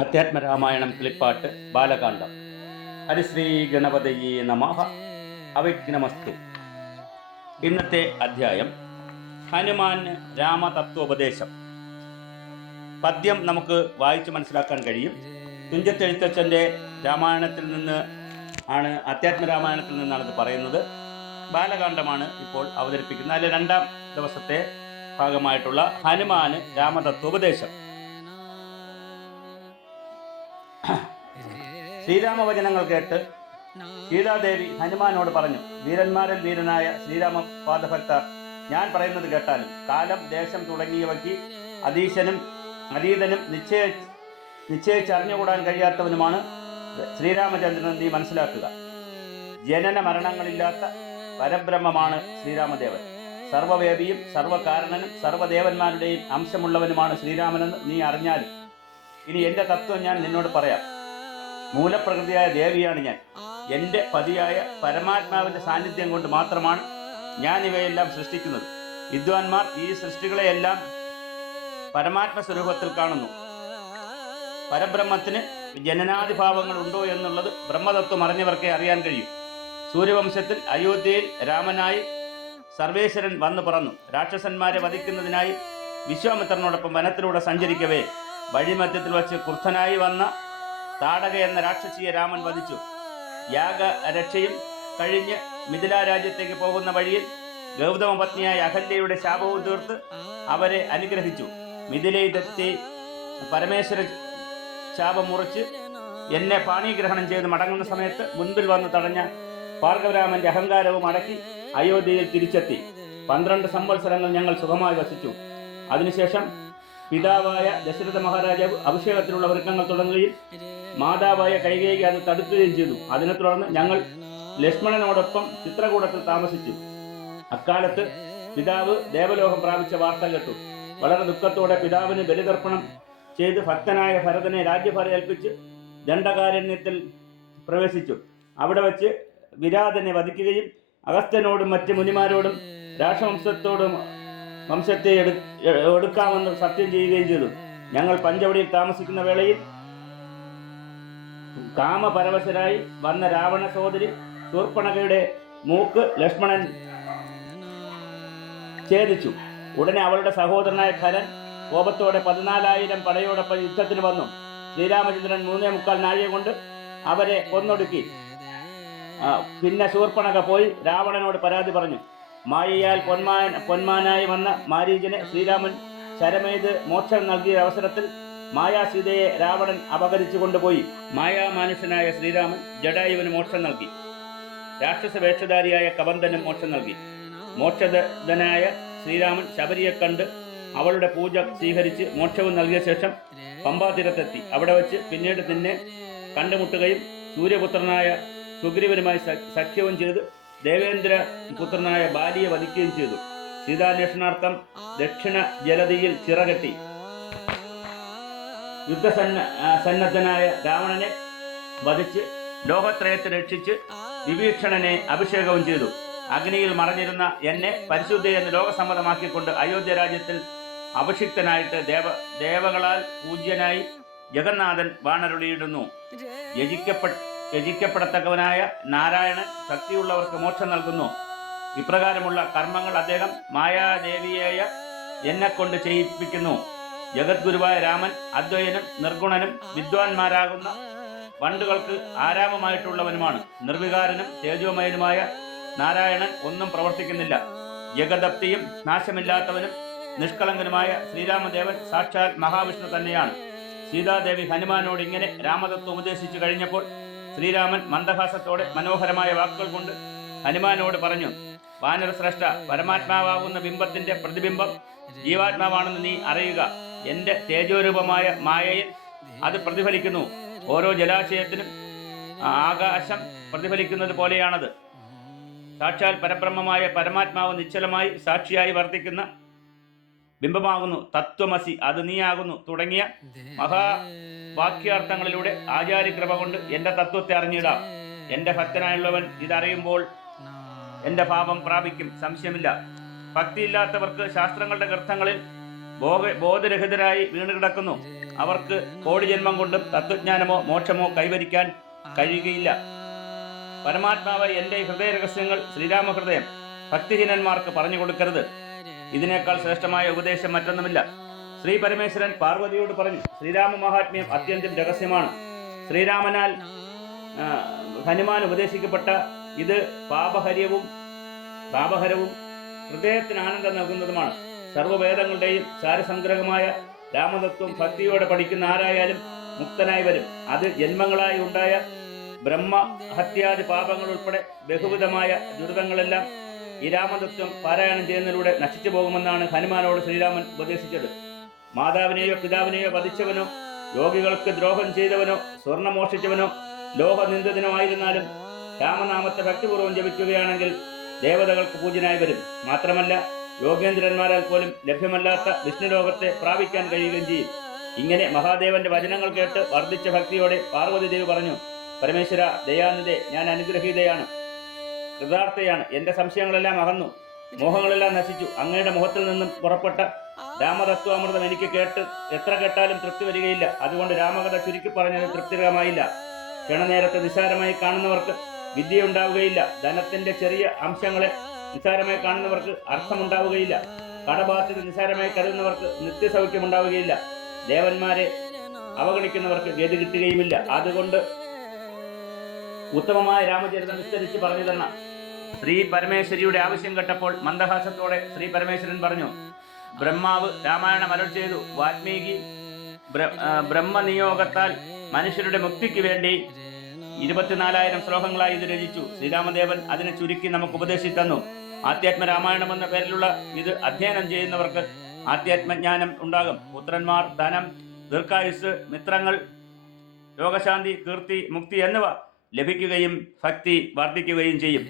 അധ്യാത്മരാമായണം കിളിപ്പാട്ട് ബാലകാണ്ഡം. ഹരിശ്രീ ഗണപതയേ നമഃ. അവിഘ്നമസ്തു. ഇന്നത്തെ അധ്യായം ഹനുമാന് രാമതത്വോപദേശം. പദ്യം നമുക്ക് വായിച്ച് മനസ്സിലാക്കാൻ കഴിയും. തുഞ്ചത്തെഴുത്തച്ഛൻ്റെ രാമായണത്തിൽ നിന്ന് ആണ്, അധ്യാത്മരാമായണത്തിൽ നിന്നാണ് ഇത് പറയുന്നത്. ബാലകാണ്ഡമാണ് ഇപ്പോൾ അവതരിപ്പിക്കുന്നത്. അതിൽ 2-ാം ദിവസത്തെ ഭാഗമായിട്ടുള്ള ഹനുമാന് രാമതത്വോപദേശം. ശ്രീരാമവചനങ്ങൾ കേട്ട് സീതാദേവി ഹനുമാനോട് പറഞ്ഞു: വീരന്മാരിൽ വീരനായ ശ്രീരാമ പാദഭക്ത, ഞാൻ പറയുന്നത് കേട്ടാലും കാലം ദേശം തുടങ്ങിയവയ്ക്ക് അതീശനും അതീതനും നിശ്ചയിച്ചറിഞ്ഞുകൂടാൻ കഴിയാത്തവനുമാണ് ശ്രീരാമചന്ദ്രൻ. നീ മനസ്സിലാക്കുക. ജനന മരണങ്ങളില്ലാത്ത പരബ്രഹ്മമാണ് ശ്രീരാമദേവൻ. സർവവേദിയും സർവകാരണനും സർവദേവന്മാരുടെയും അംശമുള്ളവനുമാണ് ശ്രീരാമനെന്ന് നീ അറിഞ്ഞാലും ഇനി എൻ്റെ തത്വം ഞാൻ നിന്നോട് പറയാം. മൂലപ്രകൃതിയായ ദേവിയാണ് ഞാൻ. എൻ്റെ പതിയായ പരമാത്മാവിൻ്റെ സാന്നിധ്യം കൊണ്ട് മാത്രമാണ് ഞാൻ ഇവയെല്ലാം സൃഷ്ടിക്കുന്നത്. വിദ്വാൻമാർ ഈ സൃഷ്ടികളെയെല്ലാം പരമാത്മ സ്വരൂപത്തിൽ കാണുന്നു. പരബ്രഹ്മത്തിന് ജനനാദിഭാവങ്ങൾ ഉണ്ടോ എന്നുള്ളത് ബ്രഹ്മതത്വം അറിഞ്ഞവർക്കേ അറിയാൻ കഴിയും. സൂര്യവംശത്തിൽ അയോധ്യയിൽ രാമനായി സർവേശ്വരൻ വന്നു പിറന്നു. രാക്ഷസന്മാരെ വധിക്കുന്നതിനായി വിശ്വാമിത്രനോടൊപ്പം വനത്തിലൂടെ സഞ്ചരിക്കവേ വഴിമധ്യത്തിൽ വച്ച് ക്രുദ്ധനായി വന്ന താടക എന്ന രാക്ഷസിയെ രാമൻ വധിച്ചു. യാഗരക്ഷയും കഴിഞ്ഞ് മിഥിലാ രാജ്യത്തേക്ക് പോകുന്ന വഴിയിൽ ഗൗതമ പത്നിയായ അഹല്യയുടെ ശാപവും തീർത്ത് അവരെ അനുഗ്രഹിച്ചു. മിഥിലയിലെത്തി പരമേശ്വര ശാപം മുറിച്ച് എന്നെ പാണിഗ്രഹണം ചെയ്ത് മടങ്ങുന്ന സമയത്ത് മുൻപിൽ വന്ന് തടഞ്ഞ ഭാർഗവരാമന്റെ അഹങ്കാരവും അടക്കി അയോധ്യയിൽ തിരിച്ചെത്തി. 12 സംവത്സരങ്ങൾ ഞങ്ങൾ സുഖമായി വസിച്ചു. അതിനുശേഷം പിതാവായ ദശരഥ മഹാരാജാവ് അഭിഷേകത്തിനുള്ള ഒരുക്കങ്ങൾ തുടങ്ങുകയും മാതാവായ കൈകേയി അത് തടുക്കുകയും ചെയ്തു. അതിനെ തുടർന്ന് ഞങ്ങൾ ലക്ഷ്മണനോടൊപ്പം ചിത്രകൂടത്തിൽ താമസിച്ചു. അക്കാലത്ത് പിതാവ് ദേവലോകം പ്രാപിച്ച വാർത്ത കേട്ടു. വളരെ ദുഃഖത്തോടെ പിതാവിന് ബലിതർപ്പണം ചെയ്ത് ഭക്തനായ ഭരതനെ രാജ്യഭാരം ഏൽപ്പിച്ച് ദണ്ഡകാരണ്യത്തിൽ പ്രവേശിച്ചു. അവിടെ വച്ച് വിരാതനെ വധിക്കുകയും അഗസ്ത്യനോടും മറ്റ് മുനിമാരോടും വംശത്തെ എടുക്കാമെന്ന് സത്യം ചെയ്യുകയും ചെയ്തു. ഞങ്ങൾ പഞ്ചവടിയിൽ താമസിക്കുന്ന വേളയിൽ കാമപരവശരായി വന്ന രാവണ സഹോദരി ശൂർപ്പണഖയുടെ മൂക്ക് ലക്ഷ്മണൻ ഛേദിച്ചു. ഉടനെ അവളുടെ സഹോദരനായ ഖരൻ കോപത്തോടെ 14,000 പടയോടൊപ്പം യുദ്ധത്തിന് വന്നു. ശ്രീരാമചന്ദ്രൻ 3.25 നാഴിക കൊണ്ട് അവരെ കൊന്നൊടുക്കി. പിന്നെ ശൂർപ്പണഖ പോയി രാവണനോട് പരാതി പറഞ്ഞു. മായയാൽ പൊന്മാനായി വന്ന മാരീചനെ ശ്രീരാമൻ ശരമെയ്ത് മോക്ഷം നൽകിയ അവസരത്തിൽ മായാസീതയെ രാവണൻ അപഹരിച്ചു കൊണ്ടുപോയി. മായാമാനുഷനായ ശ്രീരാമൻ ജടായുവിന് മോക്ഷം നൽകി. രാക്ഷസ വേഷധാരിയായ കബന്ധനും മോക്ഷം നൽകി. മോക്ഷദനായ ശ്രീരാമൻ ശബരിയെ കണ്ട് അവളുടെ പൂജ സ്വീകരിച്ച് മോക്ഷവും നൽകിയ ശേഷം പമ്പാതീരത്തെത്തി. അവിടെ വച്ച് പിന്നീട് നിന്നെ കണ്ടുമുട്ടുകയും സൂര്യപുത്രനായ സുഗ്രീവനുമായി സഖ്യവും ചെയ്ത് ദേവേന്ദ്ര പുത്രനായ ബാലിയെ വധിക്കുകയും ചെയ്തു. സീതാന്വേഷണാർത്ഥം ദക്ഷിണ ജലതിയിൽ ചിറകെട്ടി യുദ്ധസന്നദ്ധനായ രാവണനെ വധിച്ച് ലോകത്രയത്തെ രക്ഷിച്ച് വിഭീഷണനെ അഭിഷേകവും ചെയ്തു. അഗ്നിയിൽ മറഞ്ഞിരുന്ന എന്നെ പരിശുദ്ധി എന്ന് ലോകസമ്മതമാക്കിക്കൊണ്ട് അയോധ്യ രാജ്യത്തിൽ അഭിഷിക്തനായിട്ട് ദേവകളാൽ പൂജ്യനായി ജഗന്നാഥൻ വാണരുളിയിടുന്നു. യജിക്കപ്പെടത്തക്കവനായ നാരായണൻ ശക്തിയുള്ളവർക്ക് മോക്ഷം നൽകുന്നു. ഇപ്രകാരമുള്ള കർമ്മങ്ങൾ അദ്ദേഹം മായാദേവിയായ എന്നെ കൊണ്ട് ചെയ്യിപ്പിക്കുന്നു. ജഗദ്ഗുരുവായ രാമൻ അദ്വൈനും നിർഗുണനും വിദ്വാൻമാരാകുന്ന വണ്ടുകൾക്ക് ആരാമമായിട്ടുള്ളവനുമാണ്. നിർവികാരനും തേജോമയനുമായ നാരായണൻ ഒന്നും പ്രവർത്തിക്കുന്നില്ല. ജഗദപ്തിയും നാശമില്ലാത്തവനും നിഷ്കളങ്കനുമായ ശ്രീരാമദേവൻ സാക്ഷാൽ മഹാവിഷ്ണു തന്നെയാണ്. സീതാദേവി ഹനുമാനോട് ഇങ്ങനെ രാമതത്വം ഉപദേശിച്ചു കഴിഞ്ഞപ്പോൾ ശ്രീരാമൻ മന്ദഹാസത്തോടെ മനോഹരമായ വാക്കുകൾ കൊണ്ട് ഹനുമാനോട് പറഞ്ഞു: വാനരശ്രേഷ്ഠ, പരമാത്മാവാകുന്ന ബിംബത്തിന്റെ പ്രതിബിംബം ജീവാത്മാവാണെന്ന് നീ അറിയുക. എൻ്റെ തേജോരൂപമായ മായയിൽ അത് പ്രതിഫലിക്കുന്നു. ഓരോ ജലാശയത്തിനും ആകാശം പ്രതിഫലിക്കുന്നത് പോലെയാണത്. സാക്ഷാൽ പരബ്രഹ്മമായ പരമാത്മാവ് നിശ്ചലമായി സാക്ഷിയായി വർത്തിക്കുന്ന ബിംബമാകുന്നു. തത്വമസി, അത് നീയാകുന്നു തുടങ്ങിയ മഹാവാക്യാർത്ഥങ്ങളിലൂടെ ആചാര്യകൃപ കൊണ്ട് എൻ്റെ തത്വത്തെ അറിഞ്ഞിടാം. എൻ്റെ ഭക്തനായുള്ളവൻ ഇതറിയുമ്പോൾ എൻ്റെ ഭാവം പ്രാപിക്കും, സംശയമില്ല. ഭക്തിയില്ലാത്തവർക്ക് ശാസ്ത്രങ്ങളുടെ ഗർത്തങ്ങളിൽ ബോധരഹിതരായി വീണുകിടക്കുന്നു. അവർക്ക് കോടി ജന്മം കൊണ്ടും തത്വജ്ഞാനമോ മോക്ഷമോ കൈവരിക്കാൻ കഴിയുകയില്ല. പരമാത്മാവ് എൻ്റെ ഹൃദയ രഹസ്യങ്ങൾ ശ്രീരാമഹൃദയം ഭക്തിഹീനന്മാർക്ക് പറഞ്ഞു കൊടുക്കരുത്. ഇതിനേക്കാൾ ശ്രേഷ്ഠമായ ഉപദേശം മറ്റൊന്നുമില്ല. ശ്രീ പരമേശ്വരൻ പാർവതിയോട് പറഞ്ഞു, ശ്രീരാമ മഹാത്മ്യം അത്യന്തം രഹസ്യമാണ്. ശ്രീരാമനാൽ ഹനുമാൻ ഉപദേശിക്കപ്പെട്ട ഇത് പാപഹരവും ഹൃദയത്തിന് ആനന്ദം നൽകുന്നതുമാണ്. സർവ്വവേദങ്ങളുടെയും സാരസംഗ്രഹമായ രാമതത്വം ഭക്തിയോടെ പഠിക്കുന്ന ആരായാലും മുക്തനായി വരും. അത് ജന്മങ്ങളായി ഉണ്ടായ ബ്രഹ്മഹത്യാദി പാപങ്ങൾ ഉൾപ്പെടെ ബഹുവിധമായ ദുരിതങ്ങളെല്ലാം ഈ രാമതത്വം പാരായണം ചെയ്യുന്നതിലൂടെ നശിച്ചു പോകുമെന്നാണ് ഹനുമാനോട് ശ്രീരാമൻ ഉപദേശിച്ചത്. മാതാവിനെയോ പിതാവിനെയോ വധിച്ചവനോ യോഗികൾക്ക് ദ്രോഹം ചെയ്തവനോ സ്വർണം മോഷ്ടിച്ചവനോ ലോഹനിന്ദിതനോ ആയിരുന്നാലും രാമനാമത്തെ ഭക്തിപൂർവ്വം ജപിക്കുകയാണെങ്കിൽ ദേവതകൾക്ക് പൂജ്യനായി വരും. മാത്രമല്ല യോഗേന്ദ്രന്മാരാൽ പോലും ലഭ്യമല്ലാത്ത വിഷ്ണുലോകത്തെ പ്രാപിക്കാൻ കഴിയുകയും ചെയ്യും. ഇങ്ങനെ മഹാദേവന്റെ വചനങ്ങൾ കേട്ട് വർദ്ധിച്ച ഭക്തിയോടെ പാർവതി ദേവി പറഞ്ഞു, പരമേശ്വര ദയാനിധേ, ഞാൻ അനുഗ്രഹീതയാണ്, കൃതാർത്ഥയാണ്. എൻ്റെ സംശയങ്ങളെല്ലാം അകന്നു, മോഹങ്ങളെല്ലാം നശിച്ചു. അങ്ങയുടെ മുഖത്തിൽ നിന്നും പുറപ്പെട്ട രാമതത്വാമൃതം എനിക്ക് എത്ര കേട്ടാലും തൃപ്തി വരികയില്ല. അതുകൊണ്ട് രാമകഥ ചുരുക്കി പറഞ്ഞത് തൃപ്തികരമായില്ല. ക്ഷണനേരത്തെ നിസ്സാരമായി കാണുന്നവർക്ക് വിദ്യയുണ്ടാവുകയില്ല. ധനത്തിന്റെ ചെറിയ അംശങ്ങളെ നിസ്സാരമായി കാണുന്നവർക്ക് അർത്ഥമുണ്ടാവുകയില്ല. കടബാധ്യത നിസ്സാരമായി കരുതുന്നവർക്ക് നിത്യസൗഖ്യമുണ്ടാവുകയില്ല. ദേവന്മാരെ അവഗണിക്കുന്നവർക്ക് ഗതി കിട്ടുകയുമില്ല. അതുകൊണ്ട് ഉത്തമമായ രാമചരിതം വിസ്തരിച്ച് പറഞ്ഞു തരണം. ശ്രീ പരമേശ്വരിയുടെ ആവശ്യം കേട്ടപ്പോൾ മന്ദഹാസത്തോടെ ശ്രീ പരമേശ്വരൻ പറഞ്ഞു, ബ്രഹ്മാവ് രാമായണം അരുൾ ചെയ്തു. വാൽമീകി ബ്രഹ്മനിയോഗത്താൽ മനുഷ്യരുടെ മുക്തിക്ക് വേണ്ടി 24,000 ശ്ലോകങ്ങളായി ഇത് രചിച്ചു. ശ്രീരാമദേവൻ അതിനെ ചുരുക്കി നമുക്ക് ഉപദേശിച്ചു തന്നു. ആധ്യാത്മ രാമായണം എന്ന പേരിലുള്ള ഇത് അധ്യയനം ചെയ്യുന്നവർക്ക് ആധ്യാത്മജ്ഞാനം ഉണ്ടാകും. പുത്രന്മാർ, ധനം, ദീർഘായുസ്, മിത്രങ്ങൾ, രോഗശാന്തി, കീർത്തി, മുക്തി എന്നിവ ലഭിക്കുകയും ഭക്തി വർദ്ധിക്കുകയും ചെയ്യും.